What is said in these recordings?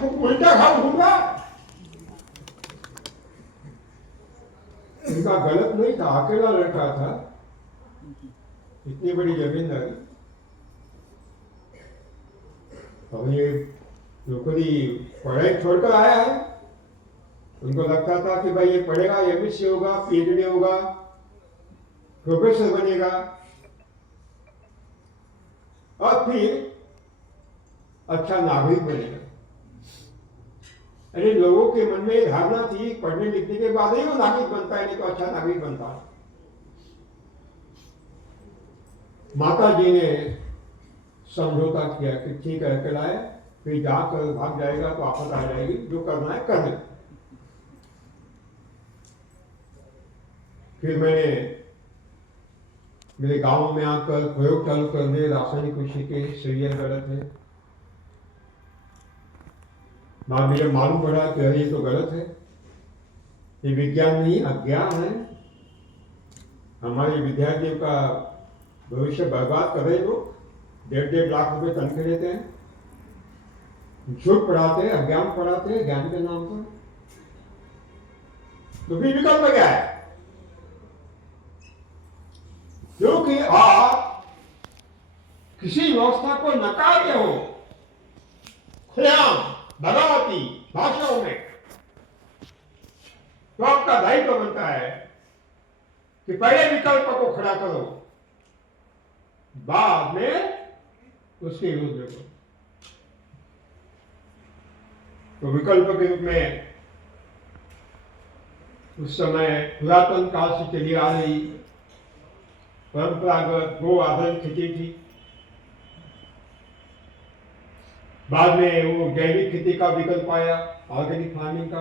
खूब उल्टा घाव घूम रहा। उनका गलत नहीं था, अकेला लड़का था, इतनी बड़ी जमींदारी। और ये नौकरी पढ़ाई छोड़कर आया है। उनको लगता था कि भाई ये पढ़ेगा, एमएससी होगा, पीएचडी होगा, प्रोफेसर बनेगा और फिर अच्छा नागरिक बनेगा। अरे लोगों के मन में ये धारणा थी पढ़ने लिखने के बाद ही वो नागरिक बनता है, नहीं तो अच्छा नागरिक बनता है। माता जी ने समझौता किया कि ठीक है अकेला है, फिर जाकर भाग जाएगा तो आफत आ जाएगी, जो करना है कर ले। फिर मैंने मेरे गांव में आकर प्रयोग चालू कर दिए, रासायनिक कृषि के सीरियल गलत है। बाद मुझे मालूम पड़ा कि ये तो गलत है, ये विज्ञान नहीं अज्ञान है। हमारे विद्यार्थियों का भविष्य बर्बाद कर रहे लोग, 1.5 लाख रुपए तनख्वाह लेते हैं, झूठ पढ़ाते हैं, अज्ञान पढ़ाते हैं ज्ञान के नाम पर। तो भी विकल्प क्या है? क्योंकि आप किसी व्यवस्था को नकारते हो खुलेआम बगावती भाषाओं में, तो आपका दायित्व बनता है कि पहले विकल्प को खड़ा करो, बाद में उसके विरोध देखो। तो विकल्प के रूप में उस समय पुरातन काल से चली आ रही परंपरागत गो आधारित खेती थी। बाद में वो जैविक खेती का विकल्प आया, ऑर्गेनिक फार्मिंग का।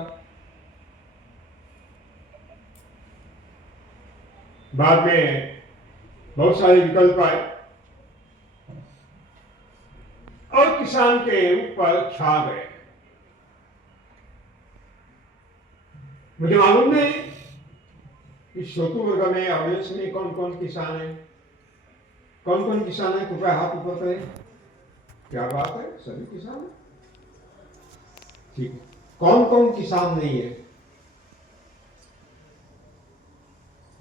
बाद में बहुत सारे विकल्प आए और किसान के ऊपर छा गए। मुझे मालूम नहीं कि श्रोतु वर्ग में ऑडियंस में कौन कौन किसान है, कौन कौन किसान है, कृपया हाथ ऊपर करें। क्या बात है, सभी किसान है? ठीक। कौन कौन किसान नहीं है?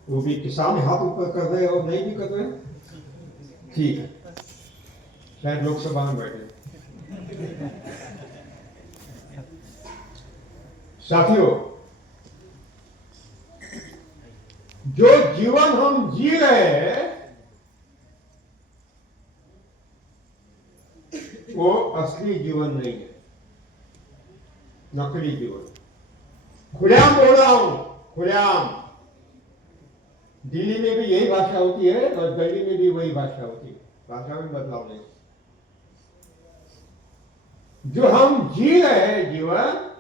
वो भी किसान हाथ ऊपर कर रहे और नहीं भी कर रहे? ठीक है, शायद लोकसभा में बैठे। साथियों, जो जीवन हम जी रहे हैं वो असली जीवन नहीं है, नकली जीवन। खुलेआम बोल रहा हूं, खुलेआम। दिल्ली में भी यही भाषा होती है और दिल्ली में भी वही भाषा होती है, भाषा में बदलाव नहीं। जो हम जी रहे हैं जीवन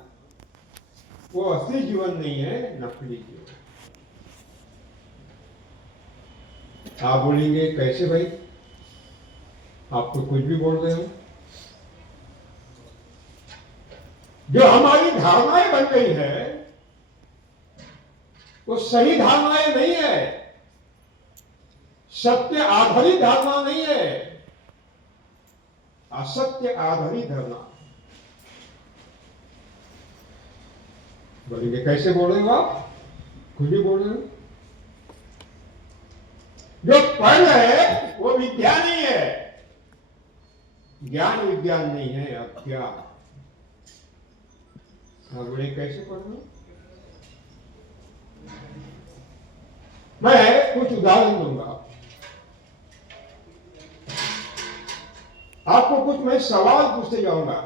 वो असली जीवन नहीं है, नकली जीवन। आप बोलेंगे कैसे भाई, आप तो कुछ भी बोल रहे हो। जो हमारी धारणाएं बन गई है वो सही धारणाएं नहीं है, सत्य आधारित धारणा नहीं है, असत्य आधारित धारणा। बोलेंगे कैसे बोल रहे हो आप, खुद ही बोल रहे हो। जो पढ़ रहे हैं वो विज्ञान ही है, ज्ञान विज्ञान नहीं है, अज्ञान। बोले कैसे पढ़ रहे हो? मैं कुछ उदाहरण दूंगा आपको, कुछ मैं सवाल पूछते जाऊंगा,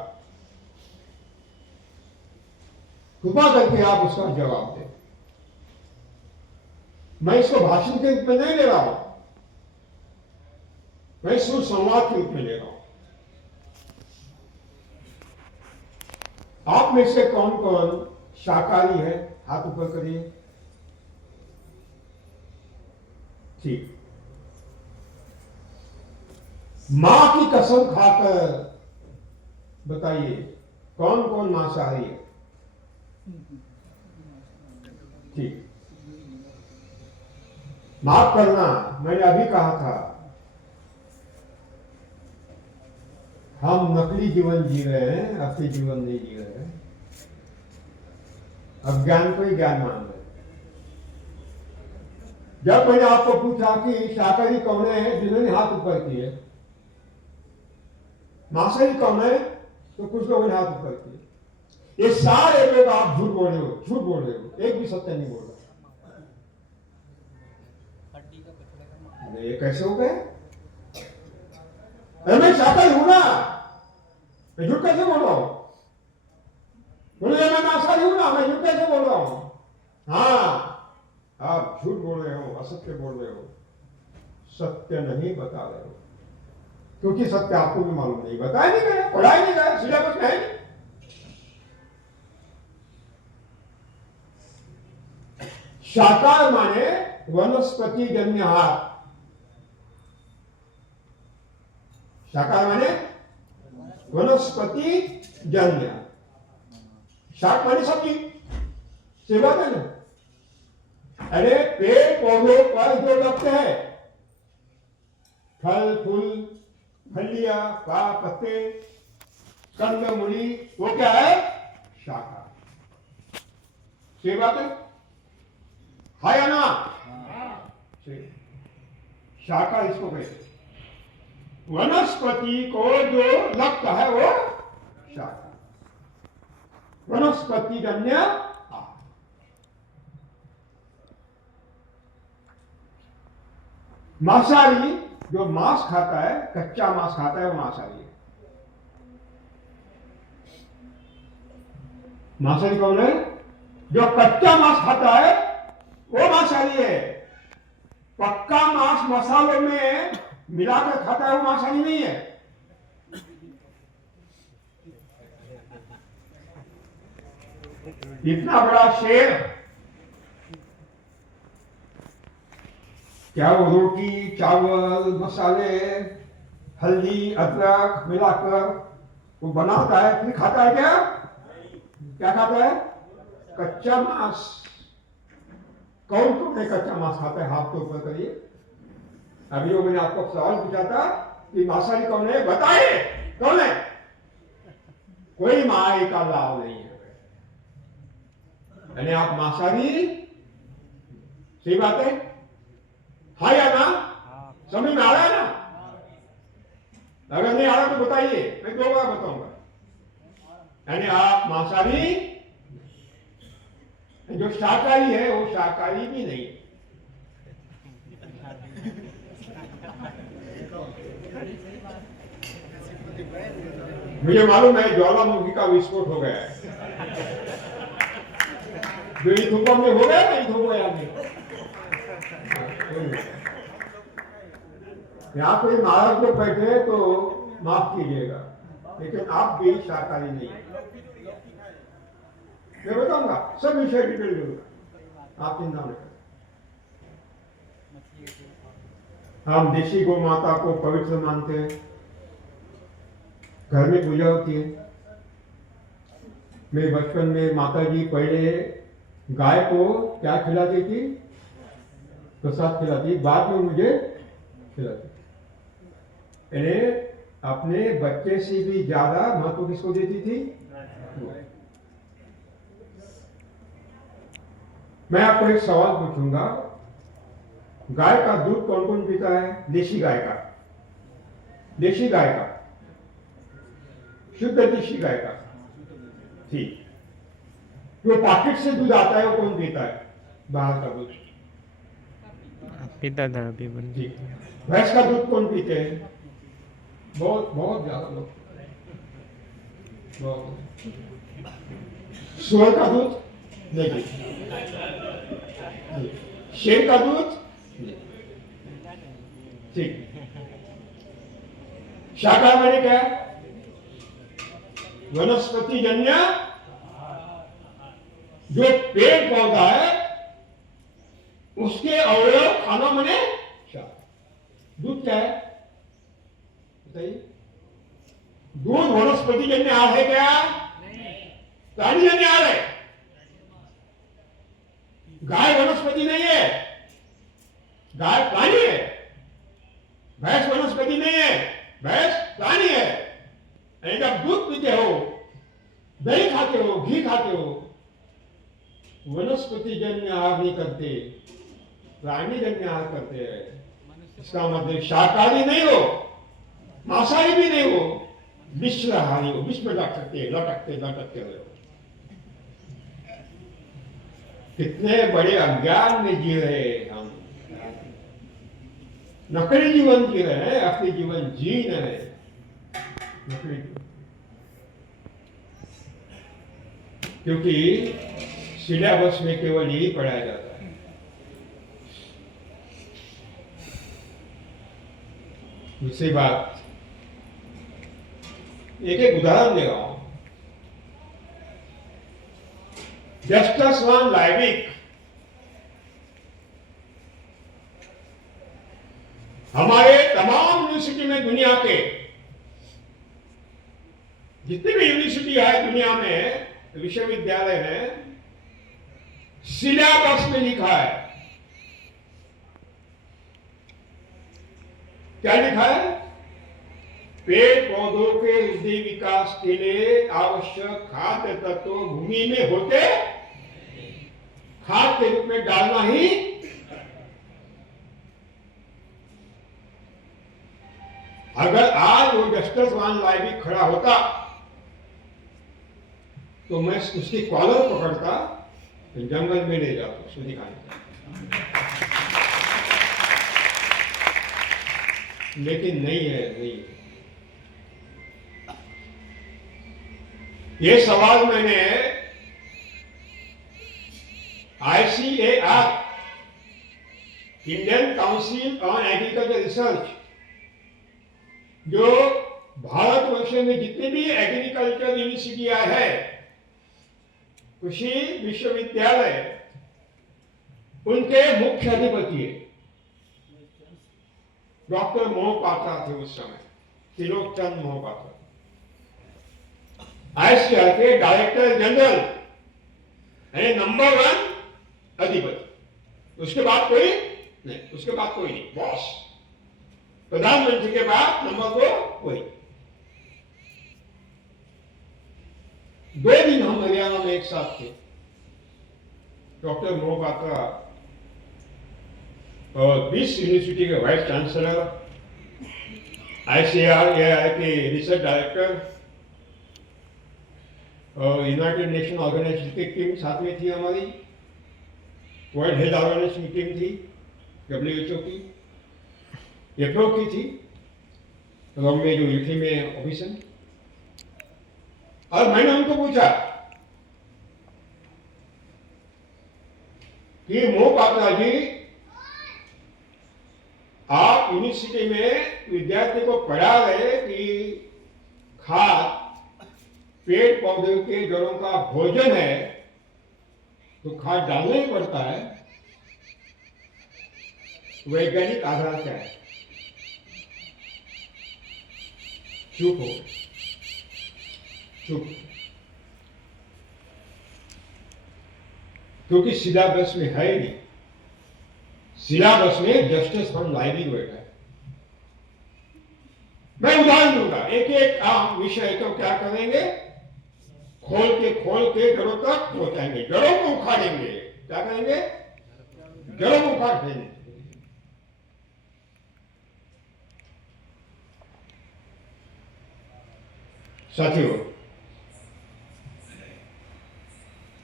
कृपा करके आप उसका जवाब दें। मैं इसको भाषण के रूप में नहीं ले रहा हूं, मैं सुसंवाद के रूप में ले रहा हूं। आप में से कौन कौन शाकाहारी है, हाथ ऊपर करिए। ठीक। मां की कसम खाकर बताइए कौन कौन मांसाहारी है। ठीक। माफ करना, मैंने अभी कहा था हम नकली जीवन जी रहे हैं, असली जीवन नहीं जी रहे हैं। अज्ञान को ही ज्ञान मान रहे हैं। जब मैंने आपको पूछा कि शाकाहारी कौन है, जिन्होंने हाथ ऊपर किए, मांसाहारी कौन है, तो कुछ लोगों ने हाथ ऊपर किए। ये सारे लोग आप झूठ बोल रहे हो, झूठ बोल रहे हो, एक भी सत्य नहीं बोल रहा। ये कैसे हो गए? मैं शाकाहारी हूं ना, मैं झूठ कैसे बोल रहा हूं? बोले मैं मांसाहारी हूं ना, मैं झूठ कैसे बोल रहा हूं? हाँ, आप झूठ बोल रहे हो, असत्य बोल रहे हो, सत्य नहीं बता रहे हो, क्योंकि सत्य आपको भी मालूम नहीं, बताया नहीं गया, पढ़ाया नहीं गया, सिलेबस में है नहीं। शाकाहार माने वनस्पति जन्य आहार। शाकाहार माने वनस्पति जन्य। शाक माने सब्जी, सेवा है ना। अरे पेड़ पौधों पर जो लगते हैं, फल फूल, फलियां, पत्ते, कंद मूली, वो क्या है? शाकाहार। सेवा है या ना? शाकाहार इसको कहते। वनस्पति को जो लगता है वो शाकाहार, वनस्पति जन्य आहार। मांसाहारी जो मांस खाता है, कच्चा मांस खाता है, वो मांसाहारी है। मांसाहारी कौन है? जो कच्चा मांस खाता है वो मांसाहारी है। पक्का मांस मसालों में मिलाकर खाता है वो मांसाहारी नहीं है। इतना बड़ा शेर, क्या वो रोटी, चावल, मसाले, हल्दी, अदरक मिलाकर वो बनाता है, फिर खाता है क्या? क्या खाता है? कच्चा मांस। कौन कौन है कच्चा मांस खाता है? हाथ तो ऊपर करिए। अभी वो मैंने आपको सवाल पूछा था कि मांसाहारी कौन है, बताइए कौन है? कोई माई का लाभ नहीं है। यानी आप मांसाहारी, सही बात है? हाँ या ना? समझ में आ रहा है ना? अगर नहीं आ रहा तो बताइए, मैं 2 बार बताऊंगा। यानी आप मांसाहारी, जो शाकाहारी है वो शाकाहारी भी नहीं है। मुझे मालूम है ज्वालामुखी का विस्फोट हो गया है, जो इथोपिया में हो गया ना, इथोपिया में। यहाँ कोई महाराज को बैठे तो माफ कीजिएगा, लेकिन आप भी शाकाहारी नहीं है। मैं बताऊंगा, सब विषय डिटेल दूंगा, आप चिंता न करें। हम देशी गौ माता को पवित्र मानते हैं, घर में पूजा होती है। मेरे बचपन में माता जी पहले गाय को क्या खिलाती थी? प्रसाद खिलाती, बाद में मुझे खिलाती। अपने बच्चे से भी ज्यादा महत्व किसको देती थी? मैं आपको एक सवाल पूछूंगा, गाय का दूध कौन कौन पीता है? देशी गाय का, देशी गाय का, शुद्ध देशी गाय का, ठीक। जो पैकेट से दूध आता है वो कौन पीता है? बाहर का दूध पीता था अभी बन। ठीक। भैंस का दूध कौन पीते हैं? बहुत बहुत ज्यादा लोग। सुअर का दूध नहीं, शेर का दूध ठीक। शाकाहार मैंने क्या? वनस्पति जन्य, जो पेड़ पौधा है उसके अवयव खाना मैंने शाकाहार। दूध क्या है बताइए? दूध वनस्पति जन्य आहार है क्या? प्राणी जन्य आहार है। गाय वनस्पति नहीं है, गाय प्राणी है। भैंस वनस्पति नहीं है, भैंस प्राणी है। और जब दूध पीते हो, दही खाते हो, घी खाते हो, वनस्पति जन्य आहार नहीं करते, प्राणी जन्य आहार करते हैं। इसका मतलब शाकाहारी नहीं हो, मांसाहारी भी नहीं हो, मिश्राहारी हो, बीच में लटकते लटकते लटकते हो। कितने बड़े अज्ञान में जी रहे हैं हम, नकली जीवन जी रहे हैं, असली जीवन जी न रहे, नकली। क्योंकि सिलेबस में केवल यही पढ़ाया जाता है। दूसरी बात, एक उदाहरण दे रहा हूं। जस्टस वान लाइविक हमारे तमाम यूनिवर्सिटी में, दुनिया के जितनी भी यूनिवर्सिटी है दुनिया में, विश्वविद्यालय है, सिलेबस में लिखा है। क्या लिखा है? पेड़ पौधों के वृद्धि विकास के लिए आवश्यक खाद्य तत्व भूमि में होते खाद के रूप में डालना ही। अगर आज वो जस्टिस वान लाइविक खड़ा होता तो मैं उसकी कॉलर पकड़ता, जंगल में ले जाता उसको दिखाने। लेकिन नहीं है, नहीं है। ये सवाल मैंने ICAR, Indian council on agriculture research, जो भारतवर्ष में जितनी भी एग्रीकल्चर यूनिवर्सिटियां है, कृषि विश्वविद्यालय, उनके मुख्य अधिपति डॉक्टर मोहपात्रा थे उस समय, त्रिलोकचंद मोहपात्रा। ICAR के डायरेक्टर जनरल है, नंबर 1 अधिपति। उसके बाद कोई नहीं, उसके बाद कोई नहीं, बॉस। प्रधानमंत्री के बाद नंबर 2 कोई। 2 दिन हम हरियाणा में एक साथ थे। डॉक्टर मोहपात्रा और 20 यूनिवर्सिटी के वाइस चांसलर, ICAR के रिसर्च डायरेक्टर और यूनाइटेड नेशन ऑर्गेनाइजेशन की टीम साथ में थी हमारी, वर्ल्ड हेल्थ ऑर्गेनाइजेशन की टीम थी, WHO की, FAO की थी, रोम में जो यूके में ऑफिस है। और मैंने उनको पूछा कि मोहपात्रा जी, आप यूनिवर्सिटी में विद्यार्थी को पढ़ा रहे कि खाद पेड़ पौधे के जड़ों का भोजन है, तो खाद डालना ही पड़ता है, वैज्ञानिक आधार क्या है? चुप हो, चुप। क्योंकि सिलेबस में है ही नहीं। सिलेबस में जस्टिस वान लाइविक बैठा है। मैं उदाहरण दूंगा, एक एक विषय तो क्या करेंगे, खोल के जड़ों तक पहुंचाएंगे, जड़ों को उखाड़ेंगे। क्या करेंगे? जड़ों को उखाड़ देंगे। साथियों,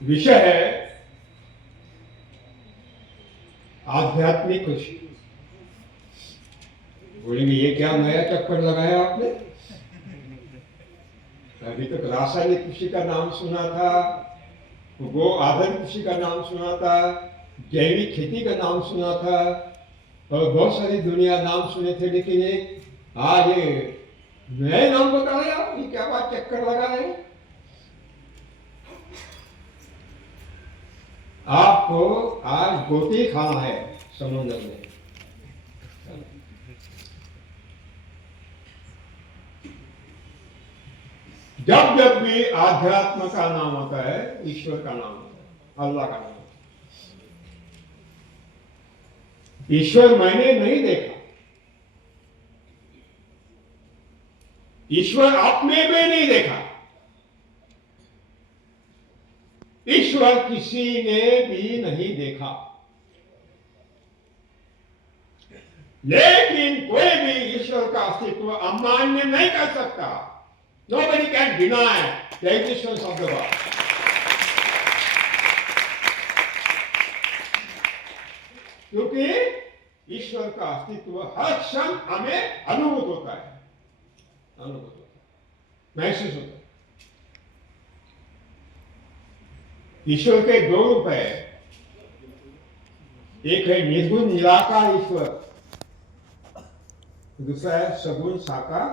विषय है आध्यात्मिक कृषि। बोलेंगे ये क्या नया चक्कर लगाया आपने? अभी तक रासायनिक कृषि का नाम सुना था, गो आधारित कृषि का नाम सुना था, जैविक खेती का नाम सुना था, और बहुत सारी दुनिया नाम सुने थे, लेकिन एक आज ये नए नाम बता रहे आप, ये क्या बात चक्कर लगा रहे हैं? आपको आज गोती खाना है समुद्र में। जब जब भी आध्यात्म का नाम होता है, ईश्वर का नाम होता है, अल्लाह का नाम होता है। ईश्वर मैंने नहीं देखा, ईश्वर आप में भी नहीं देखा, ईश्वर किसी ने भी नहीं देखा, लेकिन कोई भी ईश्वर का अस्तित्व अमान्य नहीं कर सकता। Nobody can deny the existence of the God. क्योंकि ईश्वर का अस्तित्व हर क्षण हमें अनुभूत होता है, महसूस होता है। ईश्वर के दो रूप है, एक है निर्गुण निराकार ईश्वर, दूसरा है सगुण साकार।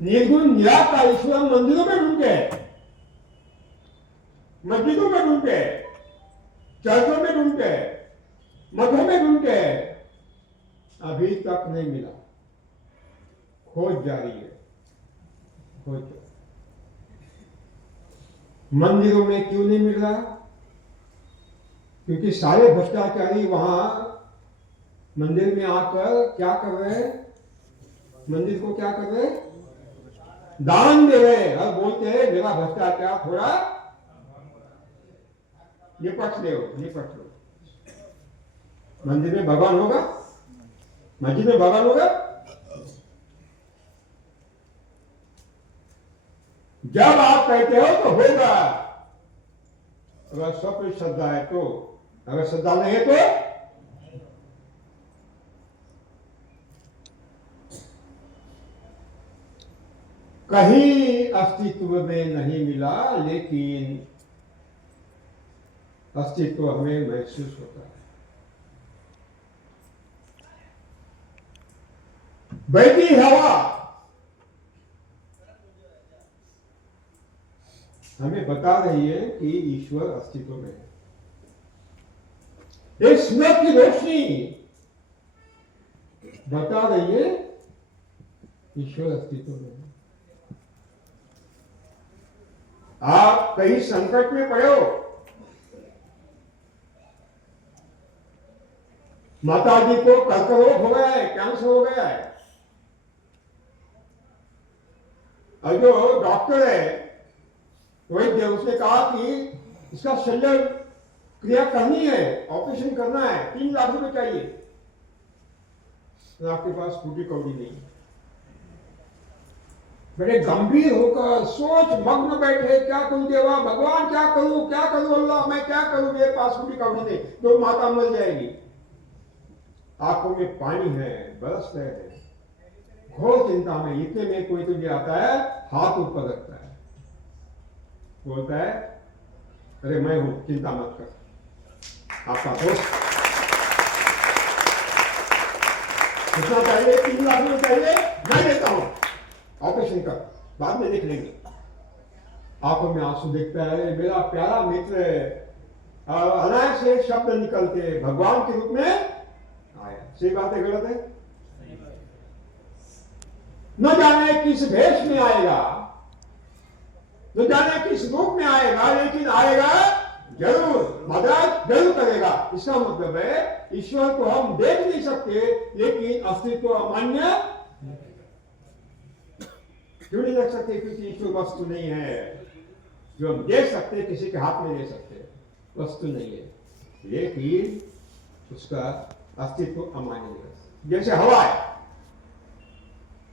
निर्गुण निराकार ईश्वर मंदिरों में ढूंढते हैं, मस्जिदों में ढूंढते हैं, चर्चों में ढूंढते हैं, मठों में ढूंढते हैं, अभी तक नहीं मिला। खोज जारी है, खोज। मंदिरों में क्यों नहीं मिल रहा? क्योंकि सारे भ्रष्टाचारी वहां मंदिर में आकर क्या कर रहे हैं? मंदिर को क्या कर रहे हैं? दान दे रहे हैं और बोलते हैं मेरा भ्रष्टाचार थोड़ा निपट लो। मंदिर में भगवान होगा? मस्जिद में भगवान होगा? जब आप कहते हो तो होगा, अगर सब कुछ श्रद्धा है तो, अगर श्रद्धा नहीं है तो कहीं अस्तित्व में नहीं मिला, लेकिन अस्तित्व हमें महसूस होता है। बहती हवा हमें बता रही है कि ईश्वर अस्तित्व में है। एक सूरज की रोशनी बता रही है ईश्वर अस्तित्व में है। आप कहीं संकट में पड़े हो, माता जी को कर्करोग हो गया है, कैंसर हो गया है, और जो डॉक्टर है वैद्य, उसने कहा कि इसका शल्य क्रिया करनी है, ऑपरेशन करना है, 3 लाख रुपए चाहिए, तो आपके पास फूटी कौड़ी नहीं। बड़े गंभीर होकर सोच मग्न बैठे, क्या करूं देवा, भगवान क्या करूं अल्लाह, मैं क्या करूं, मेरे पास फूटी कौड़ी नहीं, तो माता मर जाएगी। आंखों में पानी है, बरस रहे हैं, घोर चिंता में। इतने में कोई तुझे आता है, हाथ ऊपर रखता है, बोलता है अरे मैं हूं, चिंता मत कर, आपका दोस्त। कितना चाहिए? 3 लाख रुपए चाहिए, मैं देता हूं, ऑपरेशन कर, बाद में देख लेंगे। आंखों में आंसू देखता है, मेरा प्यारा मित्र अनायास से शब्द निकलते भगवान के रूप में आया। सही बात है, गलत है? न जाने किस भेष में आएगा, न जाने किस रूप में आएगा, लेकिन आएगा जरूर, मदद जरूर करेगा। इसका मतलब है ईश्वर को हम देख नहीं सकते, लेकिन अस्तित्व अमान्य क्यों नहीं देख सकते? क्योंकि ईश्वर वस्तु नहीं है जो हम देख सकते, किसी के हाथ में ले सकते, वस्तु नहीं है, लेकिन उसका अस्तित्व अमान्य है। जैसे हवा है,